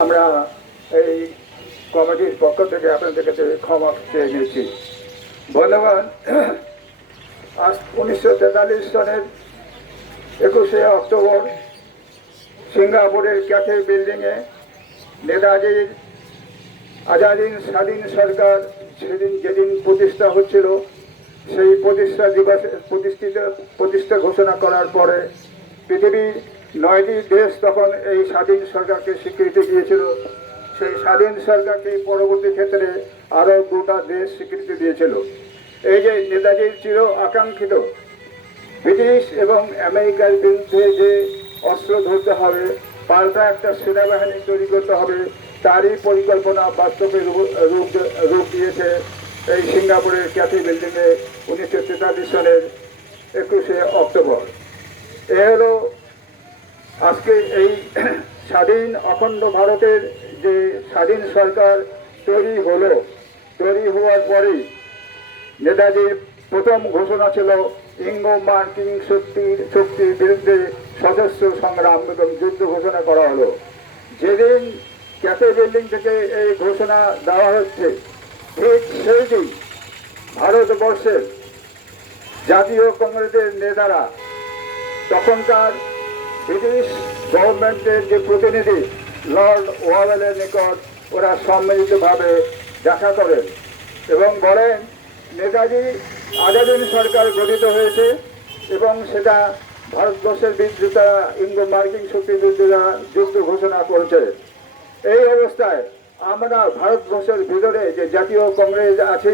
আমরা এই কমিটির পক্ষ থেকে আপনাদের কাছে ক্ষমা চেয়ে নিয়েছি। বন্ধুগণ, আজ 1943 সনের 21শে অক্টোবর সিঙ্গাপুরের ক্যাথে বিল্ডিংয়ে নেতাজির আজাদিন স্বাধীন সরকার যেদিন প্রতিষ্ঠা হচ্ছিল, সেই প্রতিষ্ঠা ঘোষণা করার পরে পৃথিবীর 9টি দেশ তখন এই স্বাধীন সরকারকে স্বীকৃতি দিয়েছিল। সেই স্বাধীন সরকারকে পরবর্তী ক্ষেত্রে আরও 2টা দেশ স্বীকৃতি দিয়েছিল। এই যে নেতাজির চির আকাঙ্ক্ষিত ব্রিটিশ এবং আমেরিকার বিরুদ্ধে যে অস্ত্র ধরতে হবে, পাল্টা একটা সেনাবাহিনী তৈরি করতে হবে, তারই পরিকল্পনা বাস্তবে রূপ দিয়েছে এই সিঙ্গাপুরের ক্যাথে বিল্ডিংয়ে 1943 সনের 21শে অক্টোবর। এ হলো আজকে এই স্বাধীন অখণ্ড ভারতের যে স্বাধীন সরকার তৈরি হওয়ার পরেই নেতাজির প্রথম ঘোষণা ছিল ইঙ্গো মার্কিন শক্তির বিরুদ্ধে সশস্ত্র সংগ্রাম এবং যুদ্ধ ঘোষণা করা হলো। যেদিন ক্যাথে বিল্ডিং থেকে এই ঘোষণা দেওয়া হচ্ছে, ঠিক সেই দিন ভারতবর্ষের জাতীয় কংগ্রেসের নেতারা তখনকার ব্রিটিশ গভর্নমেন্টের যে প্রতিনিধি লর্ড ওয়াওয়েলের নিকট ওরা সম্মিলিতভাবে দেখা করেন এবং বলেন নেতাজি আজাদিন সরকার গঠিত হয়েছে এবং সেটা ভারতবর্ষের বিরুদ্ধে ইঙ্গো মার্কিন শক্তির বিরুদ্ধে যুদ্ধ ঘোষণা করেছে। এই অবস্থায় আমরা ভারতবর্ষের ভিতরে যে জাতীয় কংগ্রেস আছে